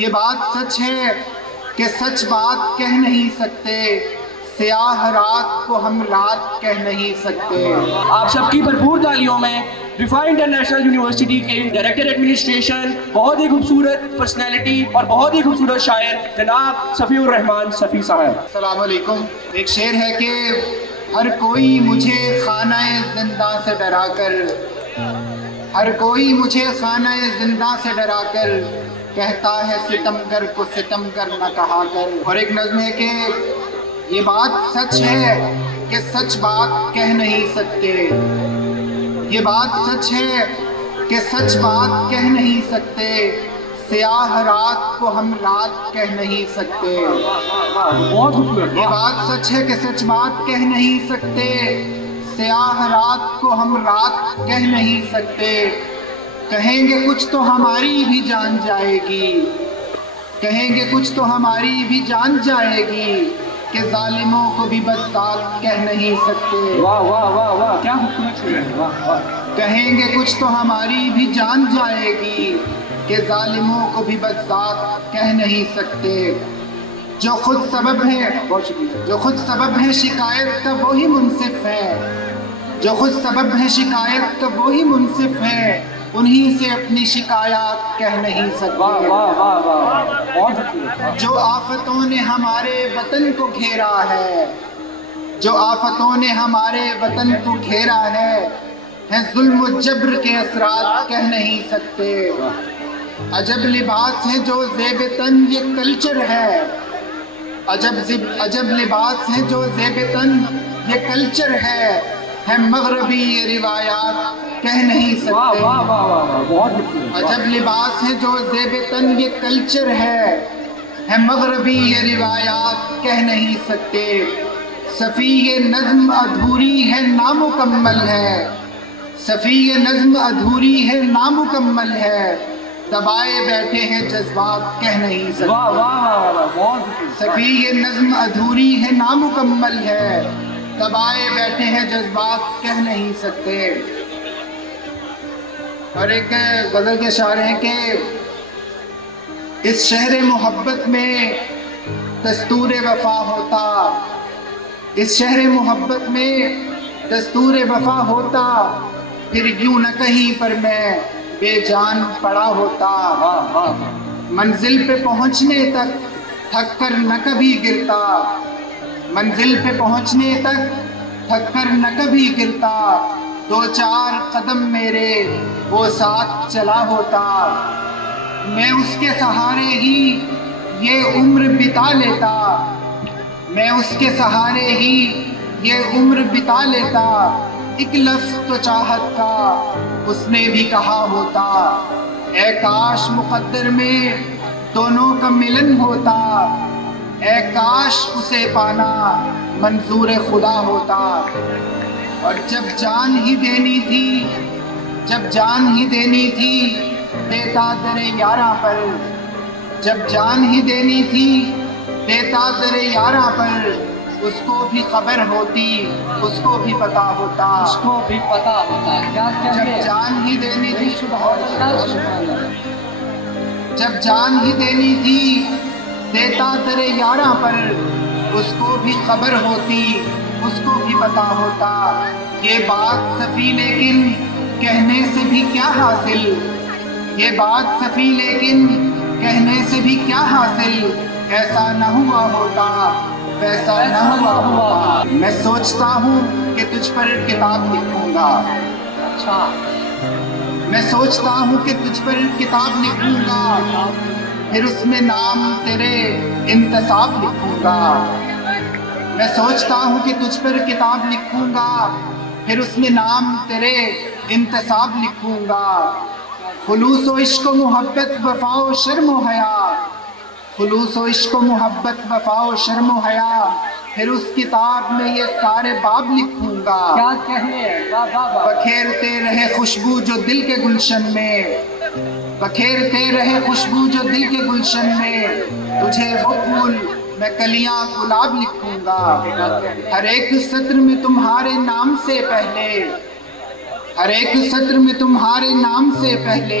یہ بات سچ ہے کہ سچ بات کہہ نہیں سکتے، سیاہ رات کو ہم رات کہہ نہیں سکتے۔ آپ سب کی بھرپور تالیوں میں رفاع انٹرنیشنل یونیورسٹی کے ڈائریکٹر ایڈمنسٹریشن، بہت ہی خوبصورت پرسنالٹی اور بہت ہی خوبصورت شاعر جناب صفی الرحمان صفی صاحب۔ السلام علیکم۔ ایک شعر ہے کہ ہر کوئی مجھے خانہ زندہ سے ڈرا کر، ہر کوئی مجھے خانہ زندہ سے ڈرا کر کہتا ہے ستمگر کو ستمگر نہ کہا کر۔ اور ایک نظم ہے کہ یہ بات سچ ہے کہ سچ بات کہہ نہیں سکتے، یہ بات سچ ہے کہ سچ بات کہہ نہیں سکتے، سیاہ رات کو ہم رات کہہ نہیں سکتے۔ بہت خوبصورت۔ یہ بات سچ ہے کہ سچ بات کہہ نہیں سکتے، سیاہ رات کو ہم رات کہہ نہیں سکتے۔ کہیں گے کچھ تو ہماری بھی جان جائے گی، کہیں گے کچھ تو ہماری بھی جان جائے گی، کہ ظالموں کو بھی بدذات کہہ نہیں سکتے۔ واہ واہ واہ واہ، کیا خوبصورت شعر ہے، واہ واہ۔ کہیں گے کچھ تو ہماری بھی جان جائے گی، کہ ظالموں کو بھی بدذات کہہ نہیں سکتے۔ جو خود سبب ہے، جو خود سبب ہے شکایت کا وہی منصف ہے، جو خود سبب ہے شکایت کا وہی منصف ہے، انہی سے اپنی شکایات کہہ نہیں سکتے۔ واہ واہ واہ واہ، بہت خوبصورت۔ جو آفتوں نے ہمارے وطن کو گھیرا ہے، جو آفتوں نے ہمارے وطن کو گھیرا ہے ظلم و جبر کے اثرات کہہ نہیں سکتے۔ عجب لباس ہے جو زیب تن یہ کلچر ہے، عجب لباس ہے جو زیب تن یہ کلچر ہے مغربی یہ روایات کہہ نہیں سکتے۔ واہ واہ واہ واہ، بہت خوبصورت۔ عجب لباس ہے جو زیب تن یہ کلچر ہے مغربی یہ روایات کہہ نہیں سکتے۔ صفی یہ نظم ادھوری ہے نامکمل ہے، صفی یہ نظم ادھوری ہے نامکمل ہے، دبائے بیٹھے ہیں جذبات کہہ نہیں سکتے۔ واہ واہ واہ واہ، بہت خوبصورت۔ صفی یہ نظم ادھوری ہے نامکمل ہے، دبائے بیٹھے ہیں جذبات کہہ نہیں سکتے۔ اور ایک غزل کے شعر ہیں کہ اس شہر محبت میں دستور وفا ہوتا، اس شہر محبت میں دستور وفا ہوتا، پھر یوں نہ کہیں پر میں بے جان پڑا ہوتا۔ منزل پہ پہنچنے تک تھک کر نہ کبھی گرتا، منزل پہ پہنچنے تک تھک کر نہ کبھی گرتا، دو چار قدم میرے وہ ساتھ چلا ہوتا، میں اس کے سہارے ہی یہ عمر بتا لیتا، میں اس کے سہارے ہی یہ عمر بتا لیتا، ایک لفظ تو چاہت کا اس نے بھی کہا ہوتا، اے کاش مقدر میں دونوں کا ملن ہوتا، اے کاش اسے پانا منظور خدا ہوتا۔ اور جب جان ہی دینی تھی، جب جان ہی دینی تھی دیتا در یاراں پر، جب جان ہی دینی تھی دیتا در یاراں پر، اس کو بھی خبر ہوتی اس کو بھی پتا ہوتا، اس کو بھی پتا ہوتا ہے۔ کیا جب جان ہی دینی تھی، اللہ۔ جب جان ہی دینی تھی دیتا در یاراں پر، اس کو بھی خبر ہوتی اس کو بھی پتا ہوتا، یہ بات صفی لیکن کہنے سے بھی کیا حاصل، یہ بات صفی لیکن کہنے سے بھی کیا حاصل، ایسا نہ ہوا ہوتا ویسا نہ ہوا ہوتا۔ میں سوچتا ہوں کہ تجھ پر کتاب لکھوں گا، اچھا، میں سوچتا ہوں کہ تجھ پر کتاب لکھوں گا، پھر اس میں نام تیرے انتصاب لکھوں گا، میں سوچتا ہوں کہ تجھ پر کتاب لکھوں گا، پھر اس میں نام تیرے انتصاب لکھوں گا، خلوص و عشق و محبت وفا و شرم و حیا، خلوص و عشق و محبت وفا و شرم و حیا، پھر اس کتاب میں یہ سارے باب لکھوں گا، کیا کہنے ہیں، واہ واہ واہ۔ بکھیرتے رہے خوشبو جو دل کے گلشن میں، بکھیرتے رہے خوشبو جو دل کے گلشن میں، تجھے وہ پھول میں کلیاں گلاب لکھوں گا، ہر ایک سطر میں تمہارے نام سے پہلے، ہر ایک سطر میں تمہارے نام سے پہلے